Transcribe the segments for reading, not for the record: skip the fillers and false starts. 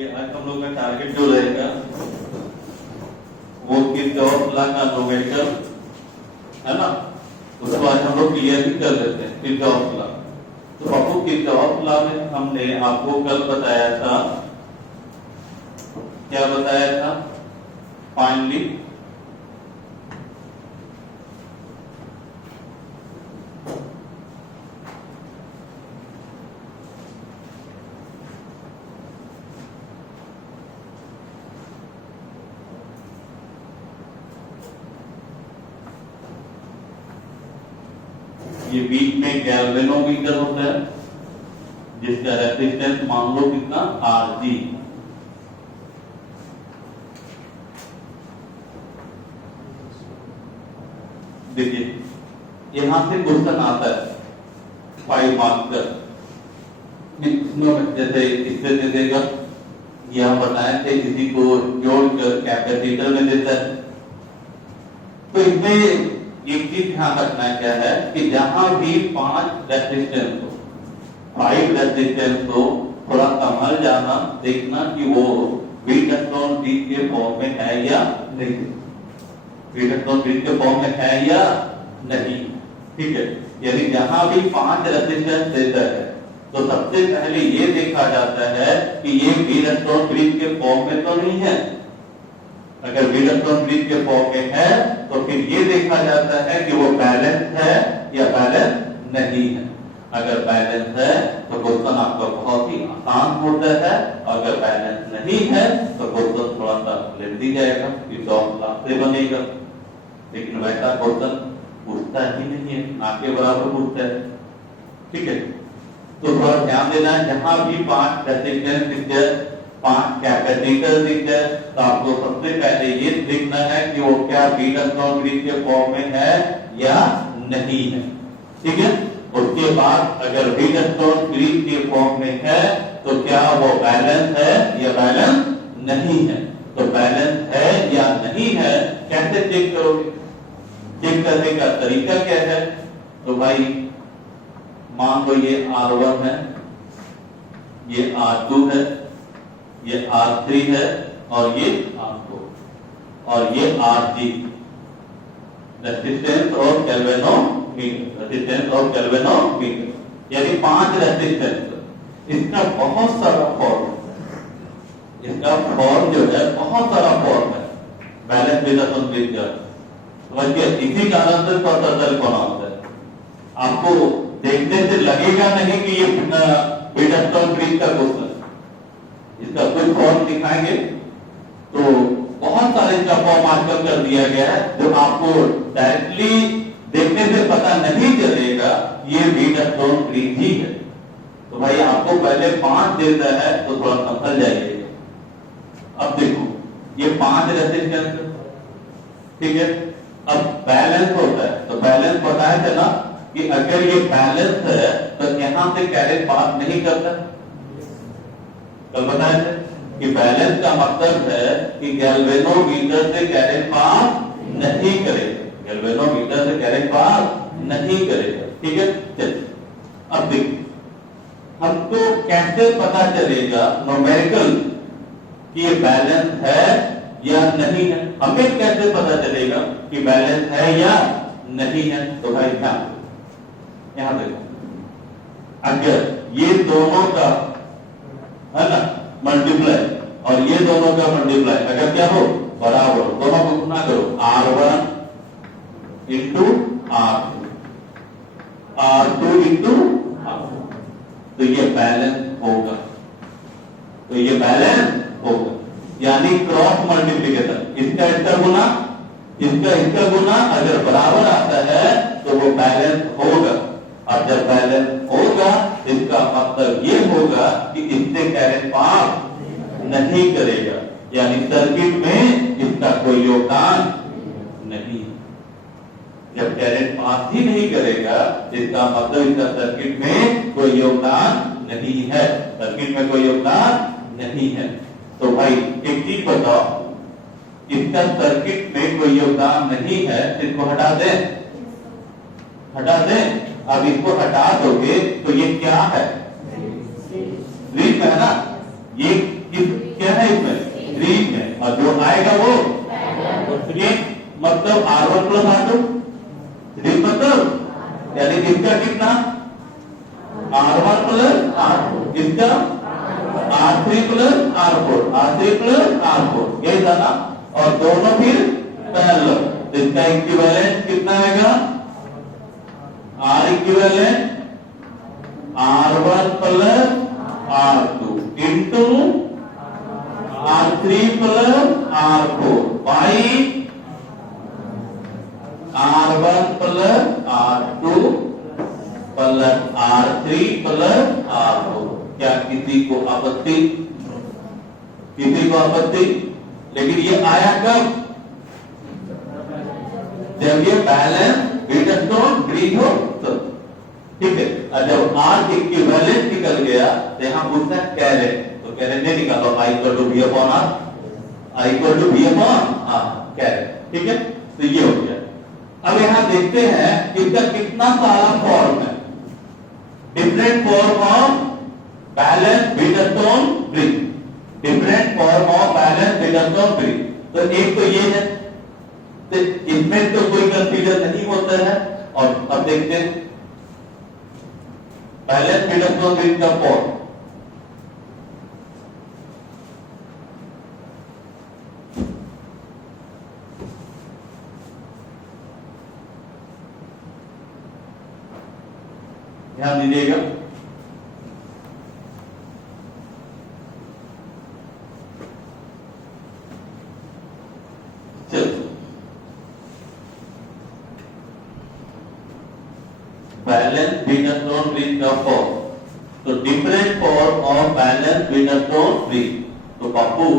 देखिए आज हम लोग का टारगेट जो रहेगा वो किरचॉफ लॉ का न्यूमेरिकल है ना, उसको आज हम लोग क्लियर भी कर देते हैं किरचॉफ लॉ। तो बाबू किरचॉफ लॉ में हमने आपको कल बताया था, क्या बताया था? फाइनली ये बीच में गैल्वेनोमीटर होता है जिसका रेजिस्टेंस मान लो कितना Rg। देखिए यहां से क्वेश्चन आता है 5 मार्क्स का, जैसे इससे दे देगा, ये हम बताए थे किसी को जोड़कर कैपेसिटर में देता है। तो इसमें एक चीज ध्यान रखना क्या है कि जहां भी 5 रेजिस्टेंस हो, 5 रेजिस्टेंस हो, थोड़ा संभल जाना, देखना कि वो बीटस्टोन ब्रिज के फॉर्म में है या नहीं, बीटस्टोन ब्रिज के फॉर्म में है या नहीं। ठीक है, यदि जहां भी 5 रेजिस्टेंस देता है तो सबसे पहले ये देखा जाता है कि ये बीटस्टोन ब्रिज के फॉर्म में तो नहीं है। अगर बीटस्टोन ब्रिज के फॉर्म में है तो फिर ये देखा जाता है कि वो बैलेंस है या बैलेंस नहीं है। अगर बैलेंस है तो क्वेश्चन आपका बहुत ही आसान होता है, अगर बैलेंस नहीं है तो क्वेश्चन थोड़ा सा लेंदी जाएगा, किरचॉफ लॉ से बनेगा। लेकिन वैसा क्वेश्चन पूछता ही नहीं है, ना के बराबर पूछता है। ठीक है, तो थोड़ा ध्यान देना है, जहां भी 5 रेजिस्टेंस दिख जाए, 5 कैपेसिटर दिख जाए, तो आपको सबसे पहले ये देखना है कि वो क्या बीटस्टोन ब्रिज के फॉर्म में है या नहीं है। ठीक है, उसके बाद अगर बीटस्टोन ब्रिज के फॉर्म में है तो क्या वो बैलेंस है या बैलेंस नहीं है। तो बैलेंस है या नहीं है कैसे चेक करोगे? चेक करने का तरीका क्या है? तो भाई मान लो ये R1 है, ये R2 है, ये R3 है और ये R4 और ये Rg, रेजिस्टेंस और गैल्वेनोमीटर, रेजिस्टेंस और गैल्वेनोमीटर, यानी 5 रेजिस्टेंस। इसका बहुत सारा फॉर्म है, इसका फॉर्म जो है बहुत सारा फॉर्म है बैलेंस बीटस्टोन ब्रिज का। इसी कारण से पता चल पाना होता है, आपको देखने से लगेगा नहीं कि ये बीटस्टोन ब्रिज का क्वेश्चन। इसका कोई फॉर्म दिखाएंगे तो बहुत सारे इसका फॉर्म आजकल कर दिया गया है जो आपको डायरेक्टली देखने से पता नहीं चलेगा ये बीटस्टोन ब्रिज ही है। तो भाई आपको पहले 5 देता है तो थोड़ा समझ जाइएगा। अब देखो ये 5 रेजिस्टेंस, ठीक है, अब बैलेंस होता है तो बैलेंस बताया था ना कि अगर ये बैलेंस है तो यहां से कैरेट पास नहीं करता। कल बताया था कि बैलेंस का मतलब है कि गैल्वेनोमीटर से कैरेट पास नहीं करेगा, गैल्वेनोमीटर से कैरेट पास नहीं करेगा। ठीक है, चलिए अब देखिए हमको कैसे पता चलेगा न्यूमेरिकल कि ये बैलेंस है या नहीं है। हमें कैसे पता चलेगा कि बैलेंस है या नहीं है? तो भाई ध्यान यहां देखो, अगर ये दोनों का है ना मल्टीप्लाई और ये दोनों का मल्टीप्लाई अगर क्या हो बराबर, दोनों को गुना करो, R1 into R2, R2 into R2, तो ये बैलेंस होगा, तो ये बैलेंस होगा, यानी क्रॉस मल्टीप्लिकेशन, इसका इसका गुना, इसका इसका गुना अगर बराबर आता है तो वो बैलेंस होगा। और जब बैलेंस होगा इसका मतलब ये होगा कि इससे कैरेट पास नहीं करेगा, यानी सर्किट में इसका कोई योगदान नहीं। जब कैरेट पास ही नहीं करेगा इसका मतलब इसका सर्किट में कोई योगदान नहीं है, सर्किट में कोई योगदान नहीं है। तो भाई एक चीज बताओ, इसका सर्किट में कोई योगदान नहीं है, इसको हटा दें, हटा दें। अब इसको हटा दोगे तो ये क्या है? ब्रिज है ना, ये आएगा वो मतलब R1 प्लस R2, मतलब यानी इसका कितना R1 प्लस R2, इसका R3 plus R4, R3 plus R4, यही था ना। और दोनों फिर पैरेलल, इसका इक्विवेलेंट कितना आएगा R equivalent R1 plus R2 into R3 plus R4 by R1 plus R2 plus R3 plus R4। क्या किसी को आपत्ति? किसी को आपत्ति? लेकिन ये आया कब? जब ये बैलेंस बीटस्टोन ब्रिज हो तो, ठीक है। और जब R इक्विवेलेंट निकल गया तो यहां पूछता है कैरेट, तो कैरेट नहीं निकालो, I equal to V upon R, I equal to V upon R current, ठीक है। तो ये हो गया। अब यहां देखते हैं इसका कितना सारा फॉर्म है, different form of balance Wheatstone bridge, different form of balance Wheatstone bridge. तो एक तो ये है, तो इसमें तो कोई कंफ्यूजन नहीं होता है। और अब देखते हैं बैलेंस बीटस्टोन ब्रिज का फॉर्म। ध्यान दीजिएगा, बैलेंस बीटस्टोन ब्रिज का फॉर्म। तो different form of balance Wheatstone bridge. तो पप्पू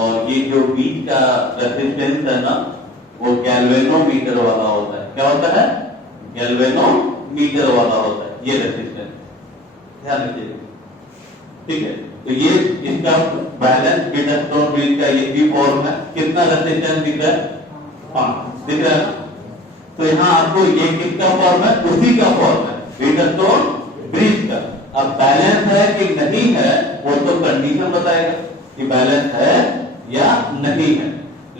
और ये जो बीच का रेजिस्टेंस है ना, वो गैल्वेनोमीटर वाला होता है। क्या होता है? गैल्वेनोमीटर वाला होता है ये रेजिस्टेंस, ध्यान रखिएगा, ठीक है। तो ये इसका बैलेंस बीटस्टोन ब्रिज का ये भी फॉर्म है। कितना रेजिस्टेंस दिख रहा है? 5 दिख रहा है ना। तो यहाँ आपको ये किसका फॉर्म है? उसी का फॉर्म है, बीटस्टोन ब्रिज का। अब बैलेंस है कि नहीं है वो तो कंडीशन बताएगा कि बैलेंस है या नहीं है।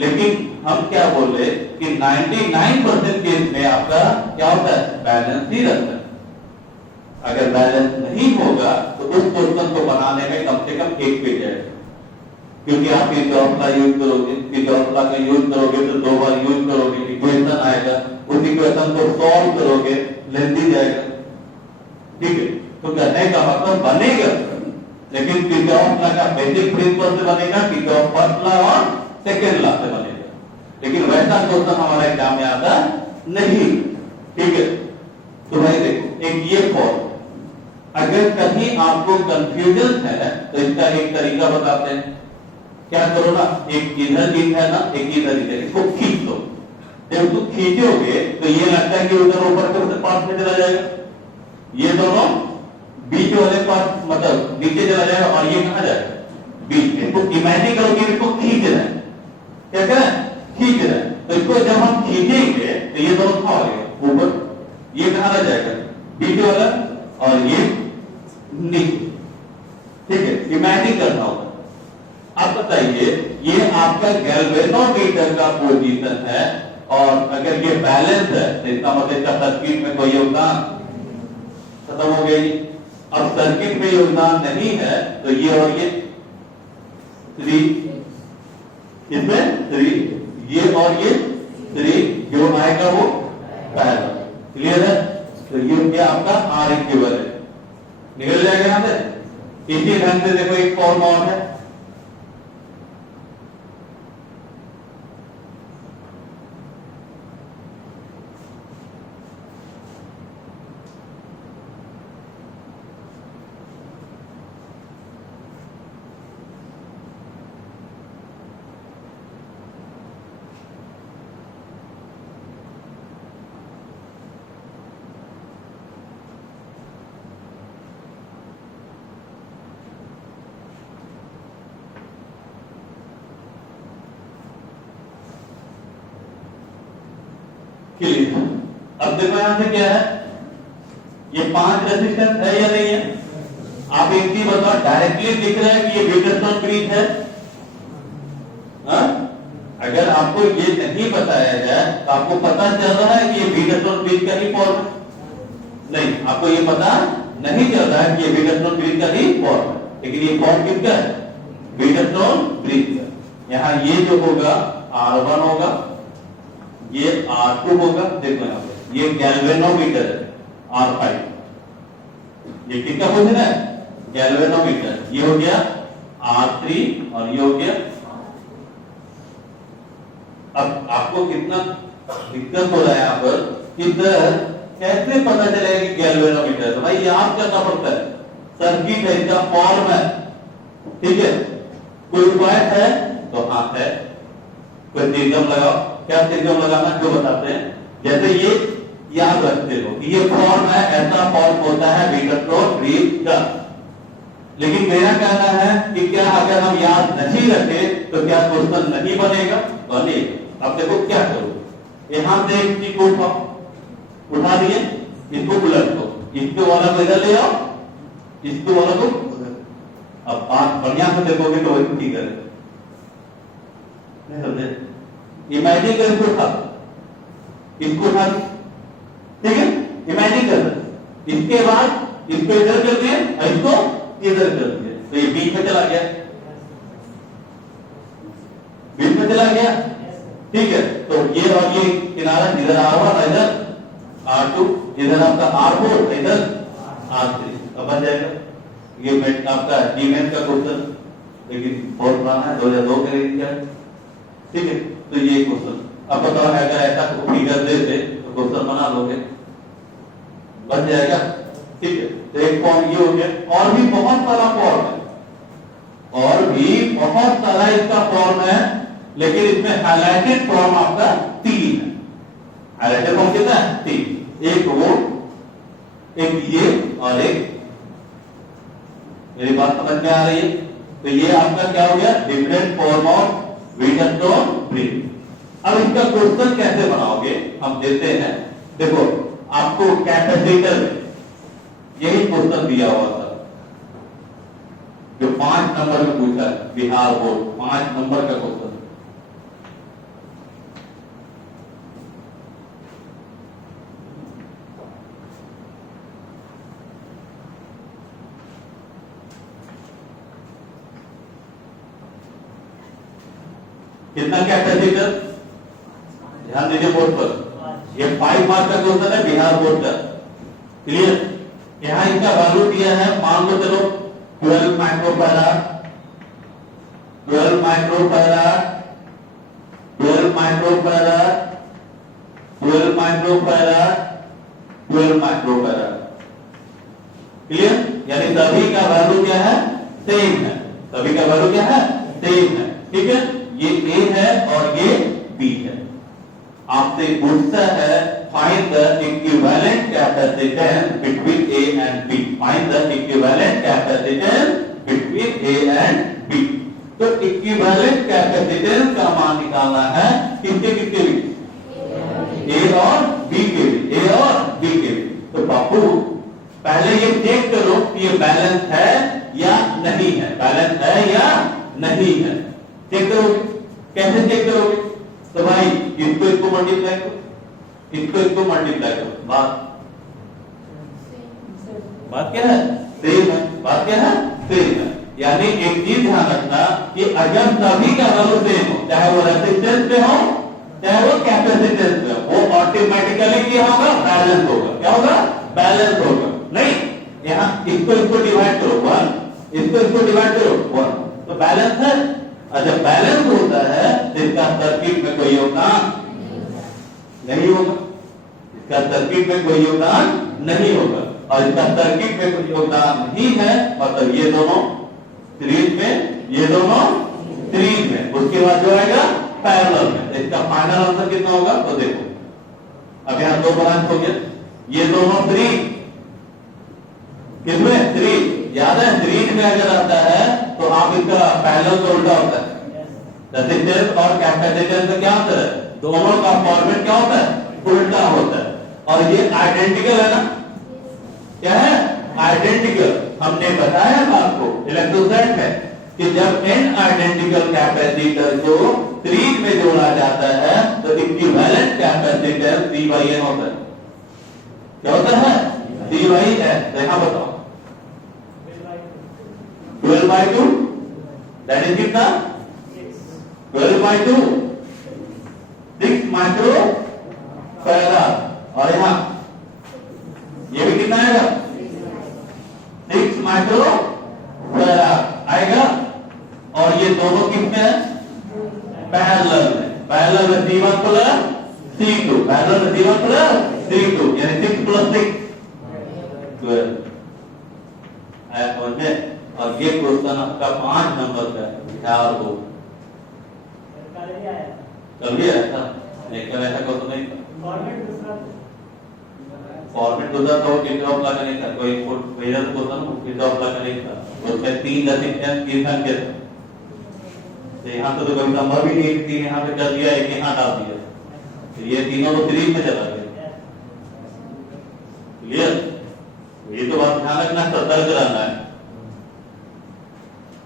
लेकिन हम क्या बोले कि 99% केस में आपका क्या होता है? बैलेंस ही रहता है। अगर बैलेंस नहीं होगा तो उस क्वेश्चन को बनाने में कम से कम 1 पेज है, क्योंकि आप किरचॉफ लॉ यूज करोगे, किरचॉफ लॉ का यूज करोगे तो 2 बार यूज करोगे, इक्वेशन आएगा, उस इक्वेशन को सॉल्व करोगे, लेंथी जाएगा, ठीक है। तो कहने का मतलब बनेगा, लेकिन किरचॉफ लॉ का बेसिक प्रिंसिपल से बनेगा, किरचॉफ फर्स्ट लॉ और सेकंड लॉ से बनेगा। लेकिन वैसा क्वेश्चन हमारे एग्जाम में आता नहीं, ठीक है। तो भाई देखो, एक ये फॉर्म, अगर कहीं आपको कंफ्यूजन है तो इसका एक तरीका बताते हैं। क्या करो ना, एक इधर इन है ना, एक इधर इधर, इसको खींच दो। जब इसको खींचोगे तो ये लगता है कि उधर ऊपर के पार्ट में चला जाएगा, ये दोनों बीच वाले पार्ट मतलब नीचे चला जाएगा, और ये कहां जाएगा? बीच में। इसको इमेजिन करो कि इसको खींच रहे हैं, क्या कह रहे हैं? खींच रहे हैं। तो इसको जब हम खींचेंगे तो ये दोनों कहां आ गए? ऊपर। ये कहां रह जाएगा? बीच वाला, और ये नीचे, ठीक है। इमेजिन करना होगा। अब बताइए, ये आपका गैल्वेनोमीटर का पोजीशन है, और अगर ये बैलेंस है तो इसका मतलब इसका सर्किट में कोई योगदान खत्म हो गई। अब सर्किट में योगदान नहीं है तो ये और ये 3, इसमें 3, ये और ये 3, जो आएगा वो पैरेलल। क्लियर है? तो ये क्या आपका R इक्विवेलेंट निकल जाएगा यहां से। इसी ढंग से देखो एक फॉर्म और है, क्लियर। अब देखो यहां से क्या है, ये 5 रेजिस्टेंस है या नहीं है? आप एक चीज बताओ, डायरेक्टली दिख रहा है कि ये व्हीटस्टोन ब्रिज है? हाँ? अगर आपको ये नहीं बताया जाए तो आपको पता चल रहा है कि ये व्हीटस्टोन ब्रिज का ही फॉर्म है? नहीं, आपको ये पता नहीं चल रहा है कि ये व्हीटस्टोन ब्रिज का ही फॉर्म है, लेकिन ये फॉर्म किसका है? व्हीटस्टोन ब्रिज का। यहाँ ये जो होगा R1 होगा, ये R2 होगा, देखो यहाँ पे ये गैल्वेनोमीटर है R5, ये किसका क्वेश्चन है? गैल्वेनोमीटर। ये हो गया R3 और ये हो गया। अब आपको कितना दिक्कत हो रहा है यहाँ पर, इधर कैसे पता चलेगा कि गैल्वेनोमीटर? तो भाई याद करना पड़ता है, सर्किट है, इसका फॉर्म है, ठीक है। कोई पॉइंट है तो हाथ है, कोई तिरगम लगाओ। क्या तिरगम लगाना जो बताते हैं, जैसे ये याद रखते हो कि ये फॉर्म है, ऐसा फॉर्म होता है व्हीटस्टोन ब्रिज का। लेकिन मेरा कहना है कि क्या अगर हम याद नहीं रखे तो क्या क्वेश्चन नहीं बनेगा? बनेगा। अब देखो क्या करो, यहां से एक चीज को उठा दिए, इसको उलट दो, इसके वाला को इधर ले आओ, इसके वाला को। अब बात बढ़िया से देखोगे तो वही ठीक है, इमेजिन कर इसको उठा, इसको उठा, ठीक है, इमेजिन कर। इसके बाद इसको इधर कर दिए और इसको इधर कर दिए, तो ये बीच में चला गया, बीच में चला गया, ठीक है। तो ये और ये किनारा इधर R1 इधर R2, इधर आपका R4 इधर R3, अब बन जाएगा। ये आपका जीमेंस का क्वेश्चन, लेकिन बहुत पुराना है, 2002 के लिए, ठीक है। तो ये क्वेश्चन अब बताओ, अगर ऐसा फिगर देते तो क्वेश्चन बना लोगे, बन जाएगा, ठीक है। तो एक फॉर्म ये हो गया, और भी बहुत सारा फॉर्म है, और भी बहुत सारा इसका फॉर्म है, लेकिन इसमें हाईलाइटेड फॉर्म आपका 3 है। हाईलाइटेड फॉर्म कितना है? 3। एक वो, एक ये और एक, मेरी बात समझ में आ रही है? तो ये आपका क्या हो गया? Different form of Wheatstone bridge. अब इसका क्वेश्चन कैसे बनाओगे हम देते हैं, देखो आपको कैपेसिटर में यही क्वेश्चन दिया हुआ था, जो 5 नंबर में पूछा है, बिहार बोर्ड 5 नंबर का क्वेश्चन। कितना कैपेसिटर? ध्यान दीजिए बोर्ड पर, ये 5 मार्क का क्वेश्चन है बिहार बोर्ड का, क्लियर। यहां इसका वैल्यू दिया है, मान लो चलो 12 microfarad, 12 microfarad, 12 microfarad, 12 microfarad, 12 microfarad, clear. यानी सभी का वैल्यू क्या है? सेम है, सभी का वैल्यू क्या है? सेम है, ठीक है। ये A है और ये B है। आपसे पूछता है find the equivalent capacitance between A and B, find the equivalent capacitance between A and B। तो इक्विवेलेंट कैपेसिटेंस का मान निकालना है किसके किसके बीच? A और B के बीच, A और B के बीच। तो बापू पहले ये चेक करो कि ये बैलेंस है या नहीं है, बैलेंस है या नहीं है, चेक करोगे। कैसे चेक करोगे? तो भाई इसको मल्टीप्लाई करो, इसको मल्टीप्लाई करो, बात क्या है? सेम है, बात क्या है? सेम है। यानी एक चीज ध्यान रखना कि अगर सभी का वैल्यू सेम हो, चाहे वो रेजिस्टेंस में हो चाहे वो कैपेसिटेंस में हो, वो ऑटोमेटिकली क्या होगा? बैलेंस होगा। क्या होगा? बैलेंस होगा। नहीं, यहाँ इसको डिवाइड करो 1, इसको डिवाइड करो 1, तो बैलेंस है। अच्छा, बैलेंस होता है तो इसका सर्किट में कोई योगदान नहीं होगा, इसका सर्किट में कोई योगदान नहीं होगा, और इसका सर्किट में कोई योगदान नहीं है, मतलब ये दोनों सीरीज में, ये दोनों सीरीज में, उसके बाद जो आएगा पैरेलल में। इसका फाइनल आंसर कितना होगा? तो देखो अब यहां 2 ब्रांच हो गया, ये दोनों सीरीज, किसमें? सीरीज। याद है सीरीज में अगर आता है तो आप इसका पैरेलल का उल्टा होता है, रेजिस्टेंस और कैपेसिटेंस का क्या होता है? दोनों का फॉर्मेट क्या होता है? उल्टा होता है। और ये आइडेंटिकल है ना, क्या है? आइडेंटिकल। हमने बताया था आपको इलेक्ट्रोस्टैट में कि जब n आइडेंटिकल कैपेसिटर को सीरीज में जोड़ा जाता है तो इक्विवेलेंट कैपेसिटर C/N होता है। क्या होता है? C/N। देखा बताओ 12/2 दैट इज कितना? 12/2 6 माइक्रो फैराड। और यहां ये भी कितना आएगा? 6 माइक्रो फैराड आएगा। और ये दोनों किसमें है? पैरेलल में। पैरेलल में C1 प्लस C2, पैरेलल में C1 प्लस C2 यानी 6 प्लस 6 12 आया समझ में। और ये क्वेश्चन आपका 5 नंबर का है, ध्यान दो। कल भी आया था, लेकिन ऐसा क्वेश्चन नहीं था। फॉर्मेट दूसरा था, वो किरचॉफ लॉ का नहीं था। कोई भेजा तो क्वेश्चन वो किरचॉफ लॉ का नहीं था। उसमें 3 रेजिस्टेंस की संख्या था। तो यहाँ तो कोई संभव ही नहीं, 3 यहाँ पे कर दिया, 1 यहाँ डाल दिया, तो ये तीनों तो सीरीज में चला गया। क्लियर? ये तो बात ध्यान रखना, सतर्क रहना है।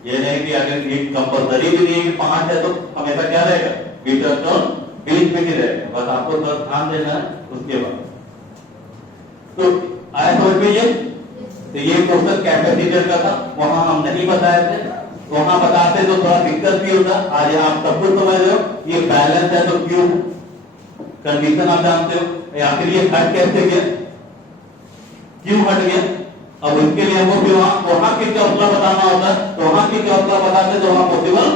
ये नहीं कि अगर ये कंपलसरी भी नहीं है कि 5 है तो हमेशा क्या रहेगा? इलेक्ट्रॉन बीच में ही रहेगा। बस आपको थोड़ा ध्यान देना है। उसके बाद तो आया समझ में ये? तो ये क्वेश्चन कैपेसिटर का था, वहां हम नहीं बताए थे। वहां बताते तो थोड़ा दिक्कत भी होता। आज आप सब कुछ समझ रहे हो। ये बैलेंस है तो क्यों कंडीशन आप जानते हो। आखिर ये हट कैसे गया, क्यों हट गया? अब इसके लिए हमको फिर वहां की चौथला बताना होता है। तो वहां की चौथला बताते तो वहां पॉसिबल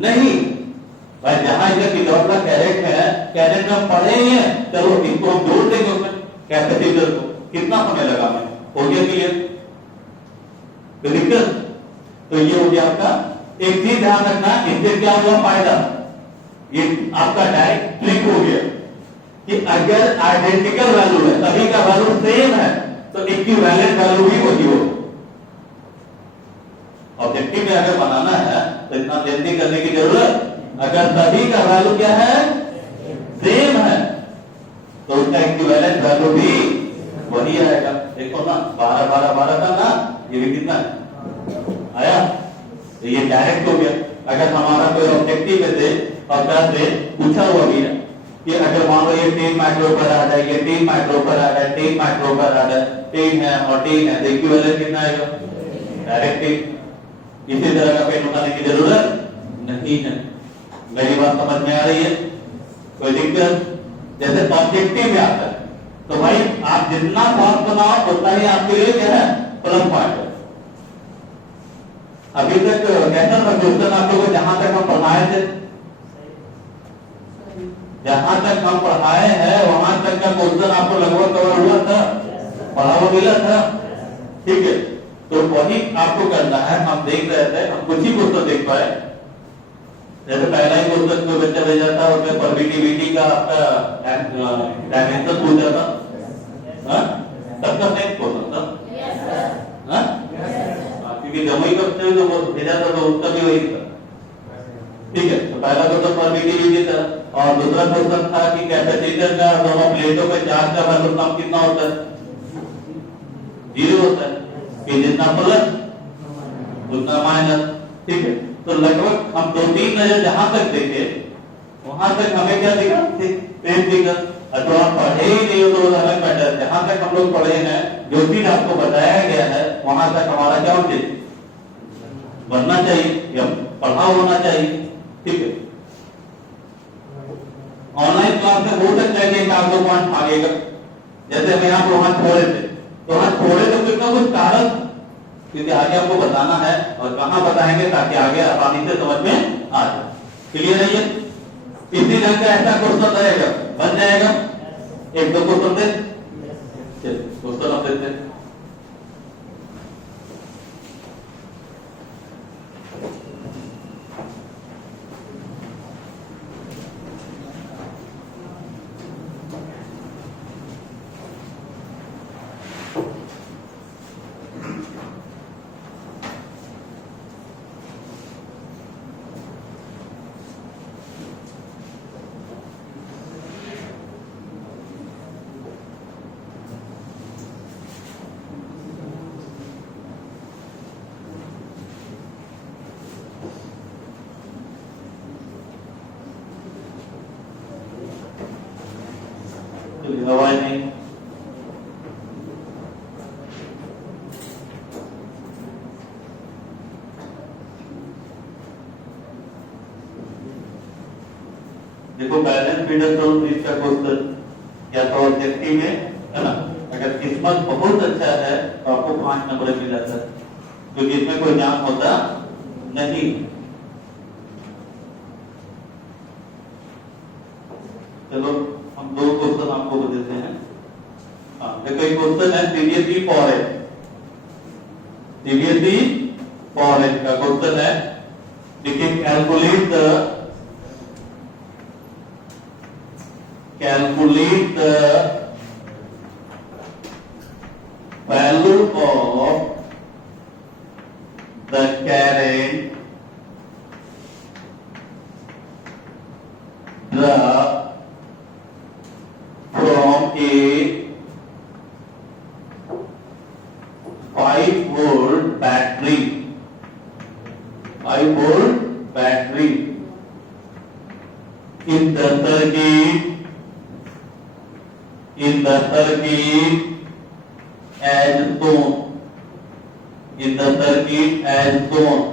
नहीं भाई। जहां इसका की चौथला कैरेट है, कैरेट में पढ़े ही है, चलो इसको हम जोड़ देंगे उसमें कैपेसिटर को। कितना समय लगा हमें? हो गया क्लियर? तो दिक्कत तो ये हो गया आपका। एक चीज ध्यान रखना, इससे क्या हुआ फायदा? ये आपका डायरेक्ट क्लिक हो गया कि अगर आइडेंटिकल वैल्यू है, सभी का वैल्यू सेम है, तो इक्विवेलेंट वैल्यू भी वही हो। ऑब्जेक्टिव में अगर बनाना है तो इतना जल्दी करने की जरूरत। अगर सभी का वैल्यू क्या है? सेम है, तो उसका इक्विवेलेंट वैल्यू भी वही आएगा। देखो ना 12 12 12 का ना, ये भी कितना है आया? तो ये डायरेक्ट हो गया। अगर हमारा कोई ऑब्जेक्टिव है से और से पूछा हुआ भी है कि अगर मान लो ये 3 माइक्रोफैराड है, ये 3 माइक्रोफैराड है, 3 माइक्रोफैराड है, 3 है और 3 है, तो इक्विवेलेंट कितना आएगा? डायरेक्ट। इसी तरह का पेन उठाने की जरूरत नहीं है। मेरी बात समझ में आ रही है? कोई दिक्कत? जैसे ऑब्जेक्टिव में आता है तो भाई आप जितना फास्ट बनाओ उतना ही आपके लिए क्या है? प्लस पॉइंट है। अभी तक कैसा था क्वेश्चन आप लोगों को? जहां तक हम पढ़ाए थे, जहां तक हम पढ़ाए हैं वहां तक का क्वेश्चन आपको लगभग कवर हुआ था, पढ़ा हुआ मिला था। ठीक है, तो वही आपको करना है। हम देख रहे थे, हम कुछ ही क्वेश्चन देख पाए। जैसे पहला ही क्वेश्चन कोई बच्चा भेजा था, उसमें परमिटिविटी का आपका डायमेंशन पूछा था। सबका सेम क्वेश्चन था। क्योंकि जमुई का बच्चा जो भेजा था तो उसका भी वही था। ठीक है, तो पहला क्वेश्चन परमिटिविटी था और दूसरा क्वेश्चन था कि कैपेसिटर का दोनों प्लेटों पे चार्ज का वैल्यू कम कितना होता है? 0 होता है। कि जितना प्लस उतना माइनस। ठीक है, तो लगभग हम 2-3 नजर जहां तक देखे वहां तक हमें क्या दिखा? सेम दिखा। तो आप पढ़े ही नहीं हो तो अलग मैटर। जहां तक हम लोग पढ़े हैं, जो चीज आपको बताया गया है, वहां तक हमारा क्या होना चाहिए? बनना चाहिए या पढ़ा होना चाहिए। ठीक है, ऑनलाइन क्लास में हो सकता है कि 1-2 पॉइंट भागेगा। जैसे हम यहाँ पर वहां छोड़े थे, तो वहां छोड़े तो कितना कुछ कारण, क्योंकि आगे आपको बताना है और कहां बताएंगे ताकि आगे आसानी से समझ में आ जाए। क्लियर है ये? इसी ढंग का ऐसा क्वेश्चन रहेगा, बन जाएगा। 1-2 क्वेश्चन दे, क्वेश्चन आप देते हैं। तो हवा नहीं, देखो बैलेंस फीडर तो इसका क्वेश्चन या तो ऑब्जेक्टिव है ना। अगर किस्मत बहुत अच्छा है तो आपको 5 नंबर मिल जाता है, क्योंकि इसमें कोई नाम होता नहीं। चलो हम 2 क्वेश्चन आपको देते हैं। हाँ देखो एक क्वेश्चन है सीबीएसई फॉरेस्ट, सीबीएसई फॉरेस्ट का क्वेश्चन है, देखिए calculate the value of the current draw from a 5-volt battery, 5-volt battery in the circuit as shown, in the circuit as shown.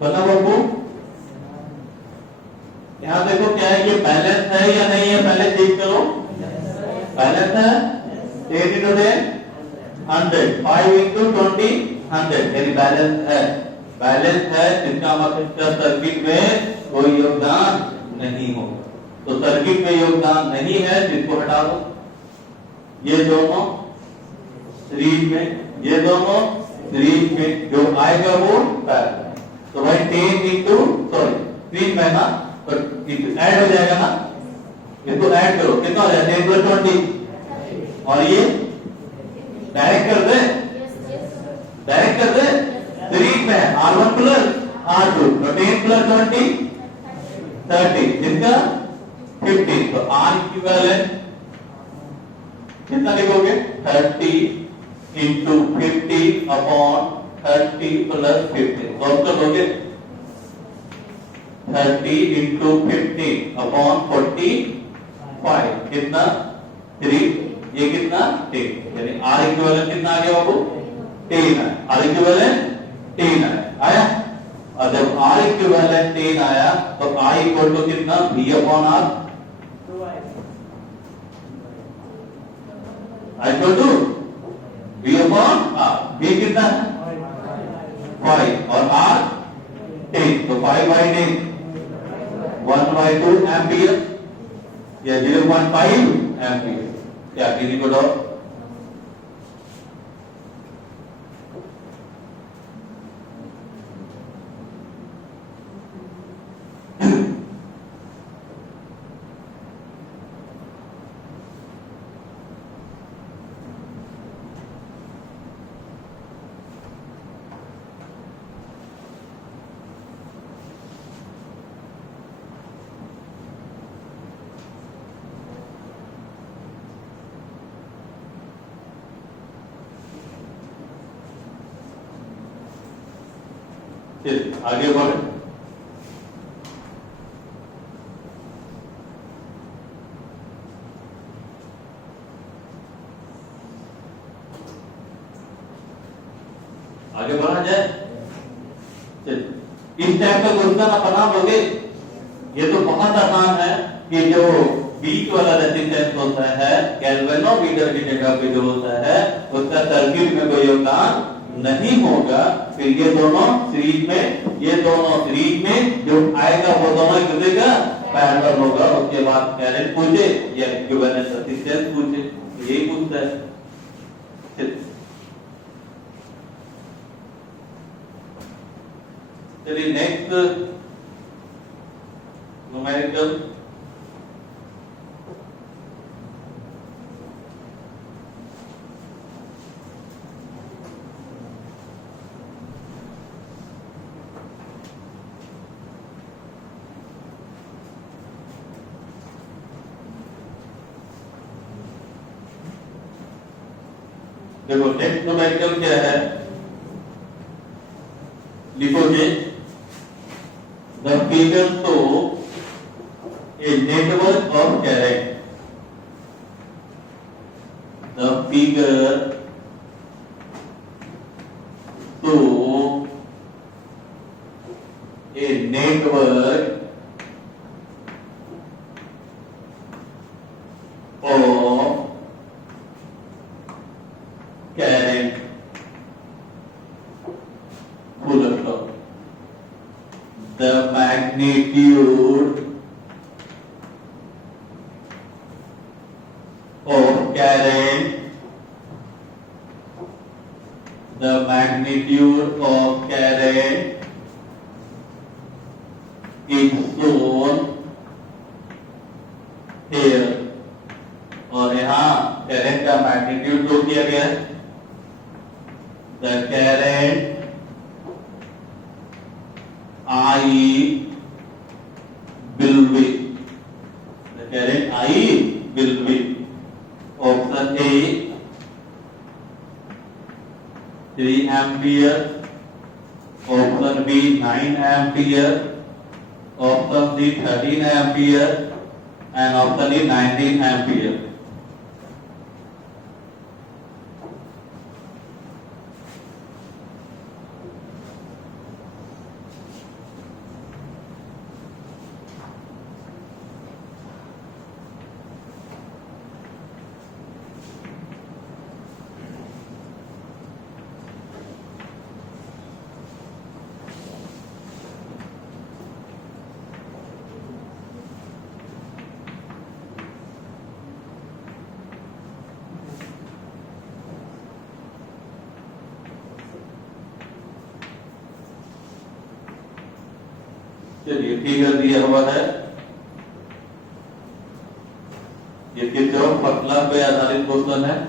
पता बाबू, यहाँ देखो क्या है, ये बैलेंस है या नहीं है, पहले चेक करो। बैलेंस है, 8 into 10 100, 5 into 20 100, यानी बैलेंस है। बैलेंस है जिसका मतलब सर्किट में कोई योगदान नहीं हो, तो सर्किट में योगदान नहीं है जिसको हटा दो। ये दोनों सीरीज में, ये दोनों सीरीज में, जो आएगा वो पैरेलल। तो भाई 10 into सॉरी 3 में ना ऐड हो जाएगा ना, इसको ऐड करो, कितना हो जाएगा 10 plus 20 और ये डायरेक्ट कर दे, डायरेक्ट कर दे। सीरीज में R1 प्लस R2 तो 10 प्लस 20 30, इसका 15। तो R इक्विवेलेंट कितना लिखोगे? 30 इंटू 50 अपॉन 30 प्लस 50। सॉल्व कर दोगे? 30 इंटू 50 अपॉन 45 कितना? 3। ये कितना? 10। यानी R इक्विवेलेंट कितना आ गया आपको? 10 है। R इक्विवेलेंट 10 है, आया। और जब R इक्विवेलेंट 10 आया तो I इक्वल टू कितना? V upon R। I equal to V upon R। V कितना है? 5 और R 10, तो 5 by 10 1/2 एम्पियर या 0.5 एम्पियर। क्या किसी को डाउट? आगे बढ़े। आगे बढ़ा जाए। इस टाइप का क्वेश्चन आप बना लोगे। ये तो बहुत आसान है कि जो बीच वाला रेजिस्टेंस होता है गैल्वेनोमीटर की जगह पे जो होता है उसका सर्किट में कोई योगदान नहीं होगा। फिर ये दोनों सीरीज में, ये दोनों सीरीज में जो आएगा वो दोनों एक दूसरे का पैरेलल होगा। उसके बाद करंट पूछे या इक्विवेलेंट रेजिस्टेंस पूछे, यही पूछता है। चलिए नेक्स्ट न्यूमेरिकल। देखो नेक्स्ट न्यूमेरिकल क्या है, लिखोगे the figure show a network of current. The figure show a network of current full stop. The magnitude of current, the magnitude of current is shown here। और यहाँ current का magnitude show किया गया है। The current I will be, the current I will be option A 3 ampere, option B 9 ampere, option C 13 ampere and option E 19 ampere। चलिए figure दिया हुआ है। ये किरचॉफ फर्स्ट लॉ पे आधारित क्वेश्चन है।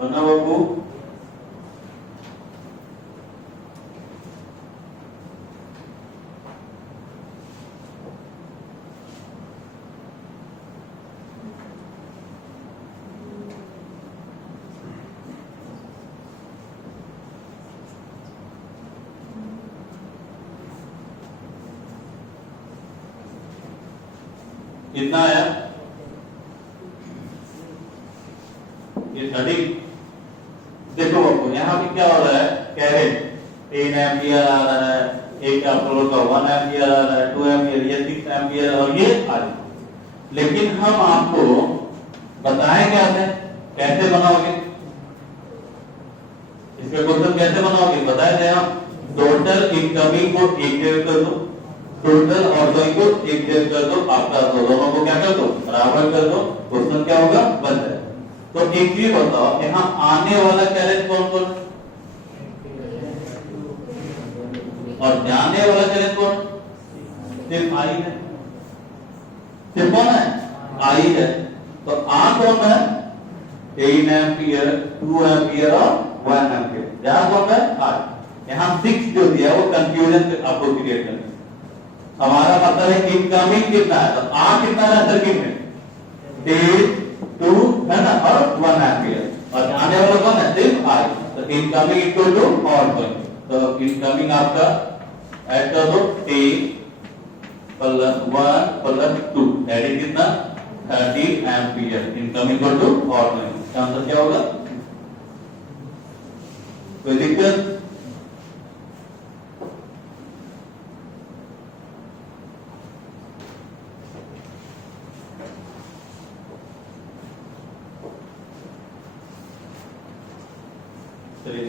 बना बाबू, कितना आया ये 30। देखो बाबू यहाँ पे क्या हो रहा है, कह रहे 10 एम्पियर आ रहा है, एक आपको का 1 एम्पियर आ रहा है, 2 एम्पियर, ये 6 एम्पियर और ये आ रहा है। लेकिन हम आपको बताएं क्या है, कैसे बनाओगे इसका क्वेश्चन, कैसे बनाओगे बताए थे हम। टोटल इनकमिंग को एक जगह कर दो, टोटल आउटगोइंग को एक जगह कर दो, आपका दोनों को क्या कर दो बराबर कर दो, क्वेश्चन क्या होगा बन जाए। तो एक चीज बताओ, यहाँ आने वाला कैरेज कौन कौन और जाने वाला कैरेज कौन, सिर्फ आई है, सिर्फ कौन है आई है। तो आ कौन है 10 एम्पियर, 2 एम्पियर और 1 एम्पियर, जहां कौन है आई। यहाँ 6 जो दिया वो कंफ्यूजन आपको क्रिएट करना, हमारा मतलब है इनकमिंग कितना है, तो आ कितना है सर्किट में 10, 2 है ना और 1 एम्पियर, और आने वाला कौन है सिर्फ आई। तो इनकमिंग इक्वल टू आउटगोइंग, तो इनकमिंग आपका ऐड कर दो 10 प्लस 1 प्लस 2, दैट इज कितना 30 ampere, incoming equal to outgoing. इसका आंसर क्या होगा, कोई दिक्कत।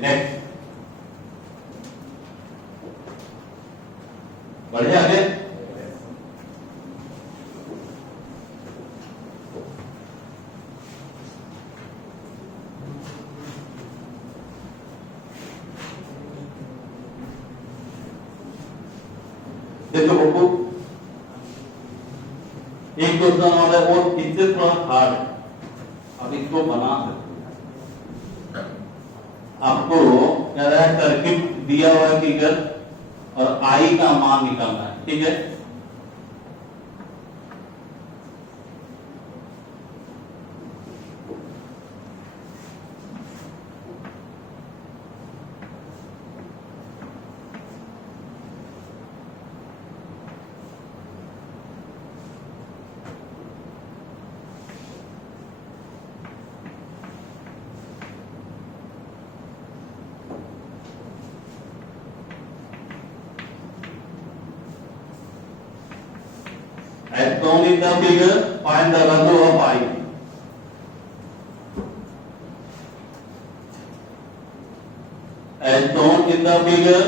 नेक्स्ट बढ़े आगे। देखो बच्चों एक क्वेश्चन और है, वो इससे थोड़ा हार्ड है, अब इसको बना सकते आपको क्या है, सर्किट दिया हुआ है फिगर और आई का मान निकालना है, ठीक है। As shown in the figure, find the value of I. As shown in the figure,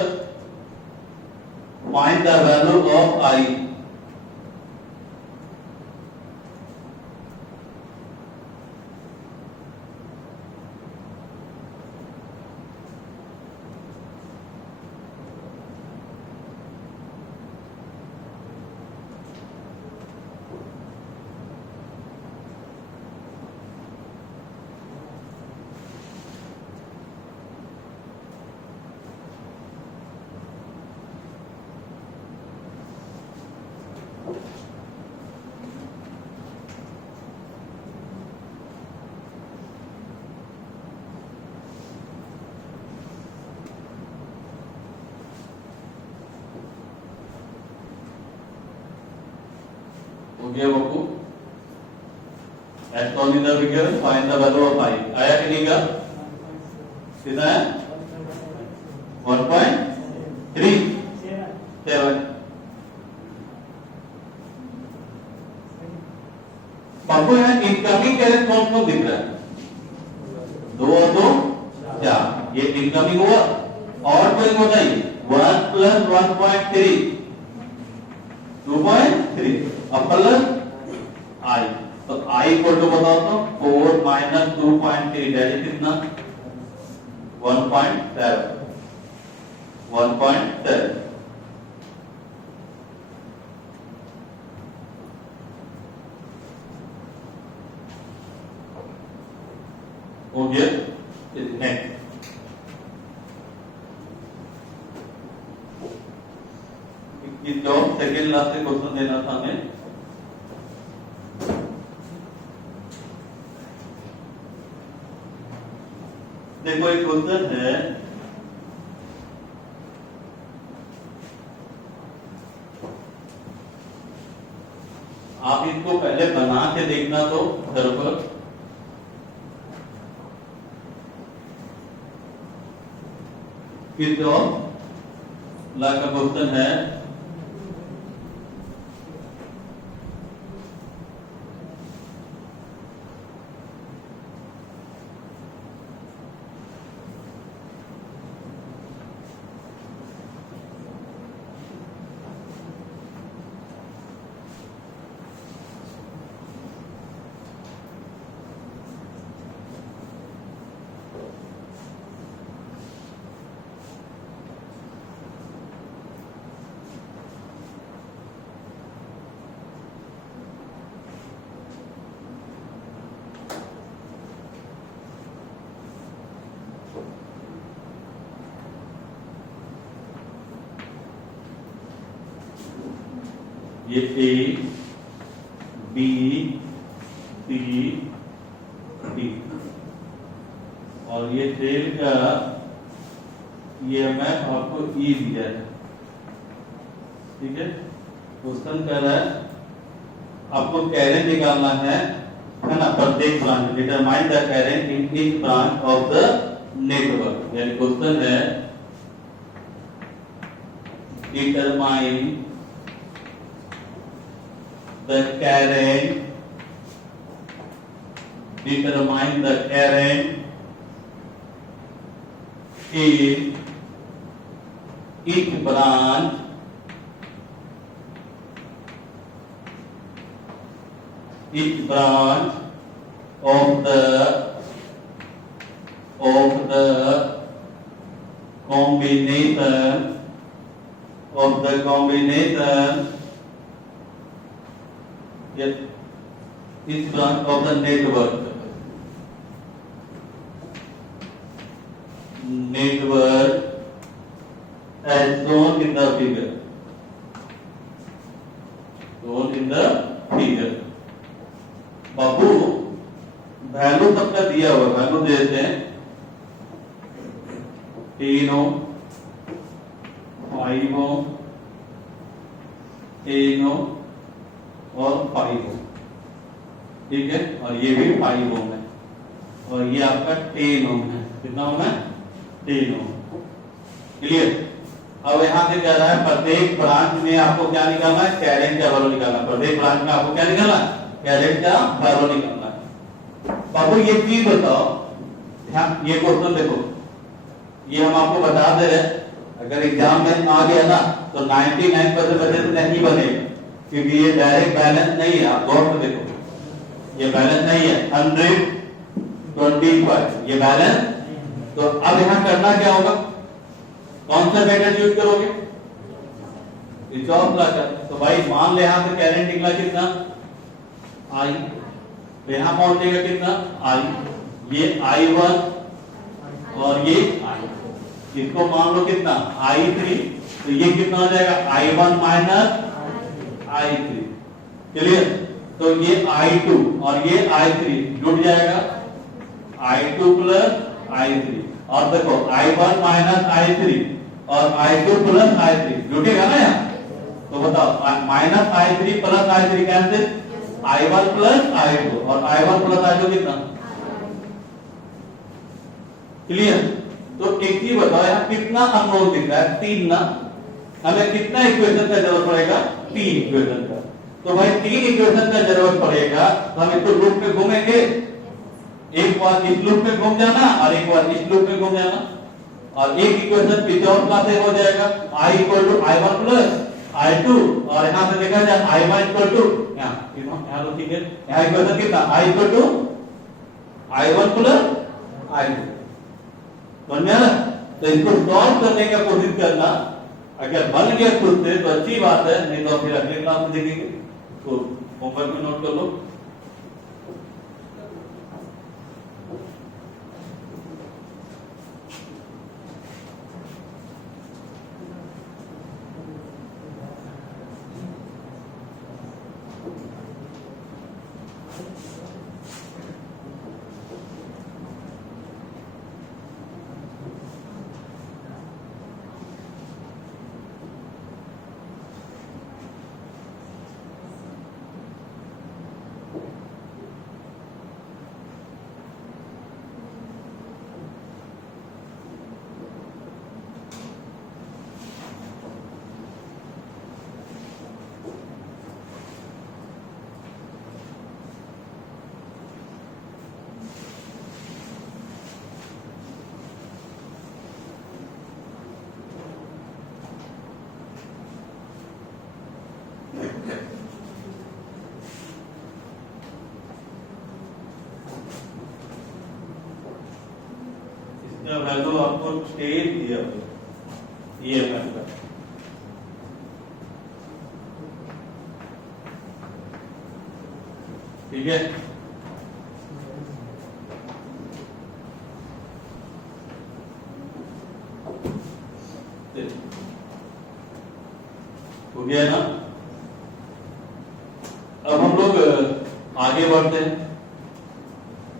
find the value of I. हो गया बाबू। Eight ohm in the figure find the value of I. आया कि नहीं का? कितना है? 1.37। बाबू यहाँ इनकमिंग कैरेट कौन कौन दिख रहा है? 2 और 2 4, ये इनकमिंग हुआ। और कोई बताइए 1 प्लस 1.3 2.3 अब प्लस आई, तो आई इक्वल टू बताओ तो 4 माइनस 2.3 दैट इज कितना? 1.7। 1.7 हो गया। नेक्स्ट जो सेकेंड लास्ट क्वेश्चन देना था हमें। देखो एक क्वेश्चन है, आप इसको पहले बना के देखना तो घर पर। जो ला का क्वेश्चन है, ये ए बी सी डी और ये सेल का ये मैं आपको ई दिया है। ठीक है, क्वेश्चन कह रहा है आपको कैरेंट निकालना है ना, प्रत्येक branch. Determine the current in each branch of the network. यानी क्वेश्चन है determine the current, determine the current in each branch of the combination yes, each branch of the network as shown in the figure. Babu value सबका दिया हुआ, value देते हैं 3 ओम 5 ओम 10 ओम और 5 ओम। ठीक है, और ये भी 5 ओम है और ये आपका 10 ओम है। कितना ओम है? 10 ओम। क्लियर। अब यहाँ से कह रहा है प्रत्येक ब्रांच में आपको क्या निकालना है? कैरेंट का वैल्यू निकालना है। प्रत्येक ब्रांच में आपको क्या निकालना है? कैरेंट का वैल्यू निकालना है। बाबू ये चीज बताओ, ये क्वेश्चन देखो, ये हम आपको बता दे रहे हैं, अगर एग्जाम में आ गया ना तो 99% वजह से नहीं बनेगा, क्योंकि ये डायरेक्ट बैलेंस नहीं है। आप गौर से देखो, ये बैलेंस नहीं है। 125 ये बैलेंस। तो अब यहाँ करना क्या होगा? कौन सा मेथड यूज करोगे? रिजॉल्व कर। तो भाई मान ले यहाँ से कैरेंट निकला कितना? आई। तो यहाँ पहुंचेगा कितना? आई। ये I1 और ये आई, इसको मान लो कितना? I3। तो ये कितना हो जाएगा? I1 minus I3। क्लियर। तो ये I2 और ये I3 जुड़ जाएगा, I2 प्लस I3। और देखो I1 माइनस I3 और I2 प्लस I3 जुटेगा ना यहाँ। तो बताओ minus I3 plus I3 cancel, I1 plus I2 और I1 प्लस I2 कितना, क्लियर। तो एक ही बताओ यहाँ कितना अननोन दिख रहा है, 3 ना, हमें कितना इक्वेशन का जरूरत पड़ेगा, 3 इक्वेशन का। तो भाई 3 इक्वेशन का जरूरत पड़ेगा, तो हम इसको लूप में घूमेंगे, एक बार इस लूप में घूम जाना और एक बार इस लूप में घूम जाना, और एक इक्वेशन पीछे और कहां से हो जाएगा, I equal to I1 plus I2 और यहां से देखा जाए I1 इक्वल टू यहां तो ठीक है, यहां इक्वेशन कितना I equal to I1 plus I2, समझ में आ रहा। तो इसको सॉल्व करने का कोशिश करना, अगर बन गया खुद से तो अच्छी बात है, नहीं तो फिर अगले क्लास में देखेंगे। तो होमवर्क में नोट कर लो। वैल्यू आपको स्टेज दिया EMF का, ठीक है। हो गया ना। अब हम लोग आगे बढ़ते हैं।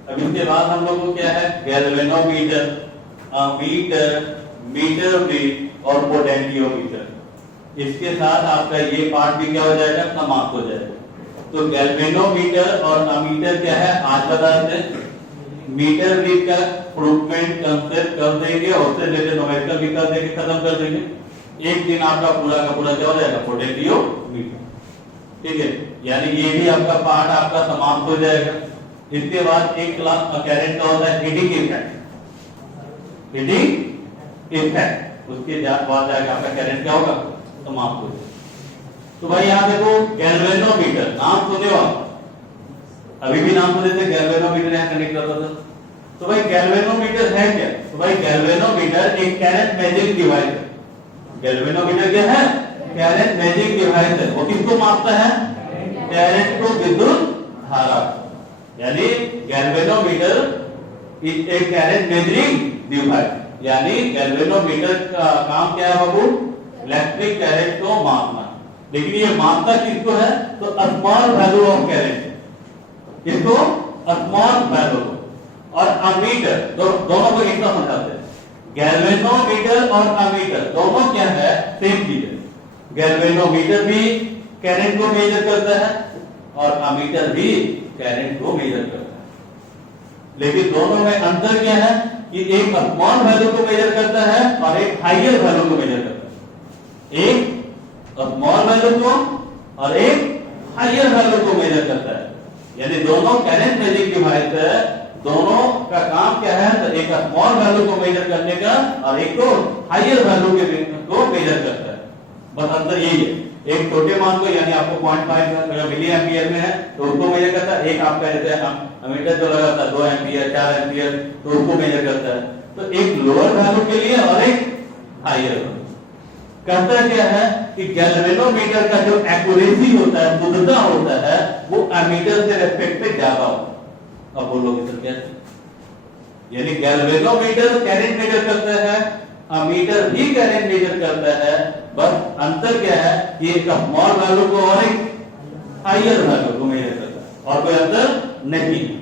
अब इसके बाद हम लोग को क्या है, गैल्वेनोमीटर, मीटर, मीटर ब्रिज और पोटेंशियोमीटर। इसके साथ आपका ये पार्ट भी क्या हो जाएगा, समाप्त हो जाएगा। तो गैल्वेनोमीटर और अमीटर क्या है, आज बताते हैं। मीटर ब्रिज का प्रूवमेंट कंसेप्ट कर देंगे और उससे रिलेटेड न्यूमेरिकल भी कर देंगे, खत्म कर देंगे। एक दिन आपका पूरा का पूरा क्या हो जाएगा, पोटेंशियोमीटर, ठीक है। यानी ये भी आपका पार्ट आपका समाप्त हो जाएगा। इसके बाद एक क्लास करंट का होता है हीटिंग इफेक्ट, हीटिंग इफेक्ट, उसके बाद जाकर आपका करंट क्या होगा, समाप्त हो जाएगा। तो भाई यहाँ देखो गैल्वेनोमीटर, नाम सुने हो, अभी भी नाम सुने थे, गैल्वेनोमीटर यहाँ कनेक्ट करता था। तो भाई गैल्वेनोमीटर है क्या, तो भाई गैल्वेनोमीटर एक करंट मेजरिंग डिवाइस है। गैल्वेनोमीटर क्या है, करंट मेजरिंग डिवाइस है। वो किसको मापता है, करंट को, विद्युत धारा। यानी galvanometer is a current measuring device, यानी गैल्वेनोमीटर का काम क्या है बाबू, इलेक्ट्रिक करंट को मापना। लेकिन ये मापता किसको है, तो स्मॉल वैल्यू ऑफ करंट, इसको स्मॉल वैल्यू। और अमीटर दोनों को एक साथ समझाते हैं। गैल्वेनोमीटर और अमीटर दोनों क्या है, सेम चीज है। गैल्वेनोमीटर भी करंट को मेजर करता है और अमीटर भी करंट को मेजर करता है। लेकिन दोनों में अंतर क्या है कि एक स्मॉल वैल्यू को मेजर करता है और एक हायर वैल्यू को मेजर करता है। एक स्मॉल वैल्यू को और एक हायर वैल्यू को मेजर करता है। यानी दोनों करंट मेजरिंग डिवाइस है, दोनों का काम क्या है, तो एक स्मॉल वैल्यू को मेजर करने का और एक को हायर वैल्यू को मेजर करता है। बस अंतर यही है। एक छोटे मान को, यानी आपको 0.5 मिली एम्पियर में है तो उसको मेजर करता है। एक आपका जैसे अमीटर जो लगाता है 2 एम्पियर 4 एम्पियर, तो उसको मेजर करता है। तो एक लोअर वैल्यू के लिए और एक हायर वैल्यू। कहता क्या है कि गैल्वेनोमीटर का जो एक्यूरेसी होता है, शुद्धता होता है, वो एमीटर से रेस्पेक्ट पे ज्यादा होता है। अब बोलोगे सर क्या, यानी गैल्वेनोमीटर करंट मेजर करता है, अमीटर भी करंट मेजर करता है। बस अंतर क्या है कि एक स्मॉल वैल्यू को और एक हायर वैल्यू को मेजर करता है, और कोई अंतर नहीं है।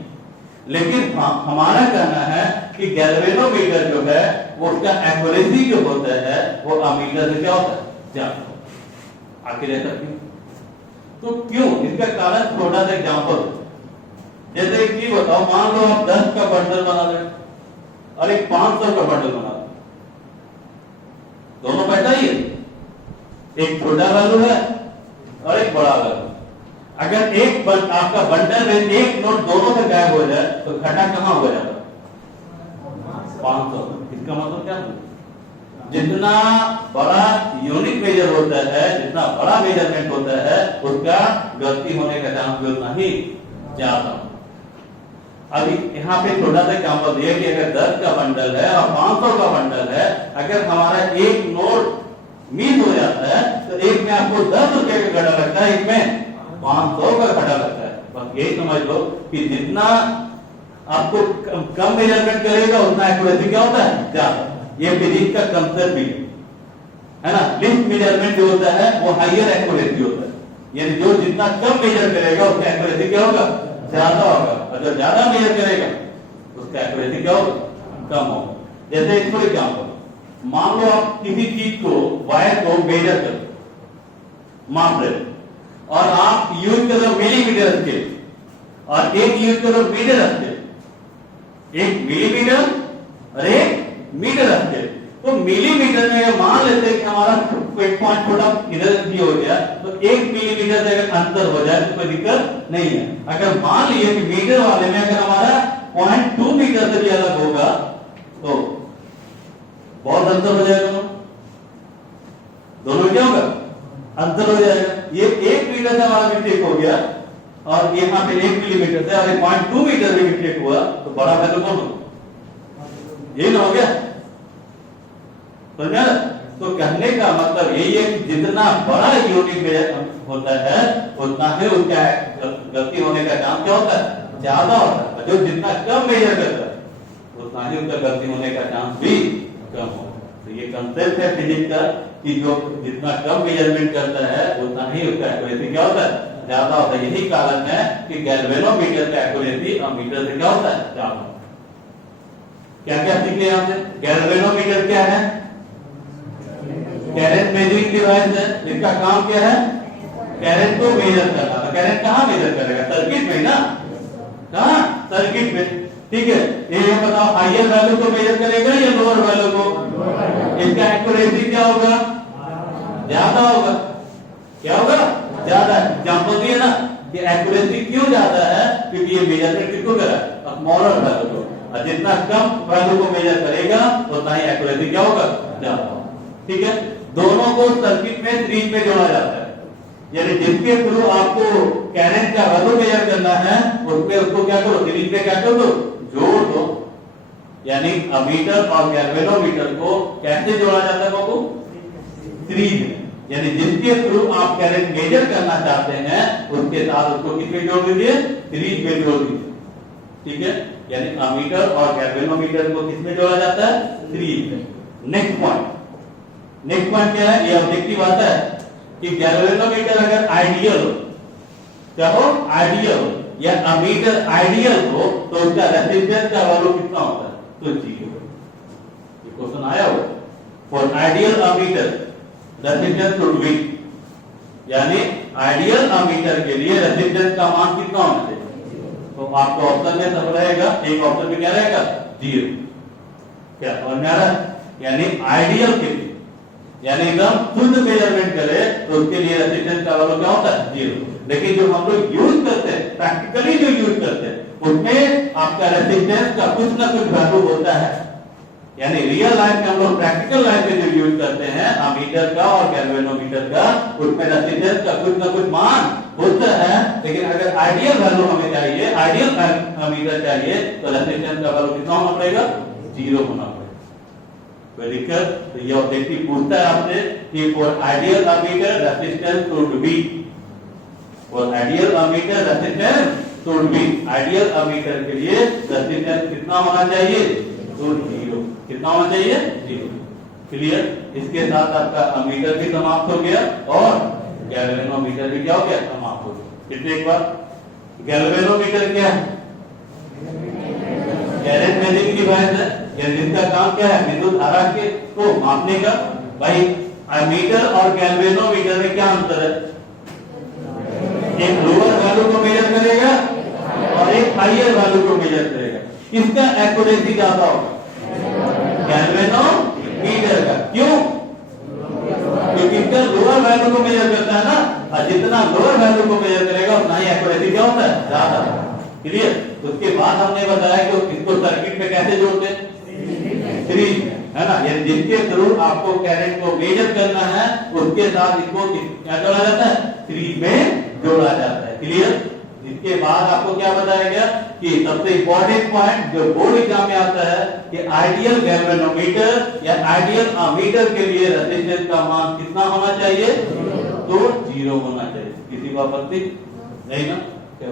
लेकिन हमारा कहना है कि गैल्वेनोमीटर जो है वो उसका एक्यूरेसी जो होता है वो अमीटर से क्या होता है, ज्यादा। आके रहता क्यों? तो क्यों? इसका कारण छोटा सा एग्जांपल, जैसे एक चीज बताओ, मान लो आप 10 का बंडल बना रहे और एक 500 का बंडल बना रहे, दोनों पैसा ही है, एक छोटा वैल्यू है और एक बड़ा वैल्यू। अगर आपका बंडल में एक नोट दोनों से गायब हो जाए तो घटा कहां हो जाएगा? 500। इसका मतलब क्या है? जितना बड़ा यूनिट मेजर होता है, जितना बड़ा मेजरमेंट होता है, उसका गलती होने का चांस भी उतना ही ज्यादा। अभी यहाँ पे छोटा सा एग्जांपल दिया कि अगर 10 का बंडल है और 500 का बंडल है, अगर हमारा एक नोट मिस हो जाता है तो एक में आपको 10 रुपए का घटा लगता है, एक में 500 का घटा लगता है। बस यही समझ लो कि जितना आपको कम मेजरमेंट करेगा उतना एक्यूरेसी क्या होता है? ज्यादा। ये फिजिक्स का कंसेप्ट भी है ना। लिस्ट मेजरमेंट जो होता है वो हायर एक्यूरेसी होता है, यानी जो जितना कम मेजर करेगा उसका एक्यूरेसी क्या होगा? ज्यादा होगा, और जो ज्यादा मेजर करेगा उसका एक्यूरेसी क्या होगा? कम होगा। जैसे एक और एग्जांपल, मान लो आप किसी चीज को, वायर को मेजर करो, माप रहे, और आप यूज करो मिलीमीटर स्केल और एक यूज करो मीटर स्केल, एक मिलीमीटर और एक मीटर स्केल। तो मिलीमीटर में मान लेते हैं कि हमारा एक पॉइंट छोटा इधर भी हो गया, तो 1 मिलीमीटर से अगर अंतर हो जाए तो कोई दिक्कत नहीं है। अगर मान लिए कि मीटर वाले में अगर हमारा 0.2 मीटर से भी अलग होगा तो बहुत अंतर हो जाएगा, दोनों क्या होगा? अंतर हो जाएगा। ये 1 मीटर से हमारा मिस्टेक हो गया और यहाँ पे 1 मिलीमीटर से और 0.2 मीटर से मिस्टेक हुआ, तो बड़ा वैल्यू कौन होगा? यही ना हो गया, समझा? तो कहने का मतलब यही है कि जितना बड़ा यूनिट में होता है उतना ही उसका गलती होने का चांस क्या होता है? ज्यादा होता है। जो जितना कम मेजर करता है उतना ही उसका गलती होने का चांस भी कम होता है। तो ये कंसेप्ट है फिजिक्स का कि जो जितना कम मेजरमेंट करता है उतना ही उसका एक्यूरेसी क्या होता है? ज्यादा होता है। यही कारण है कि गैल्वेनोमीटर का एक्यूरेसी अमीटर से क्या होता है? ज्यादा। क्या क्या सीखे यहां से? गैल्वेनोमीटर क्या है? करंट मेजरिंग डिवाइस है। इसका काम क्या है? करंट को मेजर करना। तो करंट कहां मेजर करेगा? सर्किट में ना, कहां? सर्किट में। ठीक है, ये बताओ हायर वैल्यू को मेजर करेगा या लोअर वैल्यू को? इसका एक्यूरेसी क्या होगा? ज्यादा होगा। क्या होगा? ज्यादा। एग्जांपल दिए ना कि एक्यूरेसी क्यों ज्यादा है? क्योंकि ये मेजरमेंट किसको करा? स्मॉलर वैल्यू को। और जितना कम वैल्यू को मेजर करेगा उतना ही एक्यूरेसी क्या होगा? ज्यादा। ठीक है, दोनों को सर्किट में सीरीज में जोड़ा जाता है, यानी जिसके थ्रू आपको करंट का वैल्यू मेजर करना है उसमें उसको क्या करो? सीरीज में क्या कर दो? जोड़ दो। यानी अमीटर और गैल्वेनोमीटर को कैसे जोड़ा जाता है बाबू? सीरीज में। यानी जिसके थ्रू आप करंट मेजर करना चाहते हैं उसके साथ उसको किसमें जोड़ दीजिए? सीरीज में जोड़ दीजिए। ठीक है, यानी अमीटर और गैल्वेनोमीटर को किसमें जोड़ा जाता है? सीरीज में। नेक्स्ट पॉइंट क्या है? ये ऑब्जेक्टिव आता है कि गैल्वेनोमीटर अगर आइडियल हो, क्या हो? आइडियल हो, या अमीटर आइडियल हो तो उसका रेजिस्टेंस का वैल्यू कितना होता है? तो 0। ये क्वेश्चन आया हो। For ideal ammeter resistance should be, यानी आइडियल अमीटर के लिए रेजिस्टेंस का मान कितना होना चाहिए? तो आपको ऑप्शन में सब रहेगा, एक ऑप्शन में क्या रहेगा? 0। क्या समझ में आ रहा है? यानी आइडियल के लिए, यानी एकदम शुद्ध मेजरमेंट करे तो उसके लिए रेजिस्टेंस का वैल्यू क्या होता है? 0। लेकिन जो हम लोग यूज करते हैं, प्रैक्टिकली जो यूज करते हैं, उसमें आपका रेजिस्टेंस का कुछ ना कुछ वैल्यू होता है। यानी रियल लाइफ में हम लोग प्रैक्टिकल लाइफ में जो यूज करते हैं अमीटर का और गैल्वेनोमीटर का, उसमें रेजिस्टेंस का कुछ ना कुछ मान होता है। लेकिन अगर आइडियल वैल्यू हमें चाहिए, आइडियल अमीटर चाहिए, तो रेजिस्टेंस का वैल्यू कितना होना पड़ेगा? 0 होना पड़ेगा। कोई दिक्कत? तो ये ऑब्जेक्टिव पूछता है आपसे कि for ideal ammeter resistance should be, for ideal ammeter resistance should be, ideal ammeter के लिए रेजिस्टेंस कितना होना चाहिए? तो 0। कितना होना चाहिए? 0। क्लियर? इसके साथ आपका अमीटर भी समाप्त हो गया और गैल्वेनोमीटर भी क्या हो गया? समाप्त हो गया। कितने एक बार? गैल्वेनोमीटर क्या है? करंट मेजरिंग डिवाइस है, जिसका काम क्या है? विद्युत धारा के को मापने का। भाई एमीटर और गैल्वेनोमीटर में क्या अंतर है? एक लोअर वैल्यू को मेजर करेगा और एक हायर वैल्यू को मेजर करेगा। इसका एक्यूरेसी ज्यादा होगा गैल्वेनोमीटर का। क्यों? क्योंकि इसका लोअर वैल्यू को मेजर करता है ना, और जितना लोअर वैल्यू को मेजर करेगा उतना ही एक्यूरेसी क्या होता है? ज्यादा। क्लियर? उसके बाद हमने बताया कि इसको सर्किट में कैसे जोड़ते हैं? सीरीज में, है ना। ये जिसके थ्रू आपको करंट को मेजर करना है उसके साथ इसको क्या जोड़ा जाता है? सीरीज में जोड़ा जाता है। क्लियर? इसके बाद आपको क्या बताया गया कि सबसे इंपॉर्टेंट पॉइंट जो बोर्ड एग्जाम में आता है कि आइडियल गैल्वेनोमीटर या आइडियल अमीटर के लिए रेजिस्टेंस का मान कितना होना चाहिए? तो 0 होना चाहिए। किसी को आपत्ति नहीं ना? क्या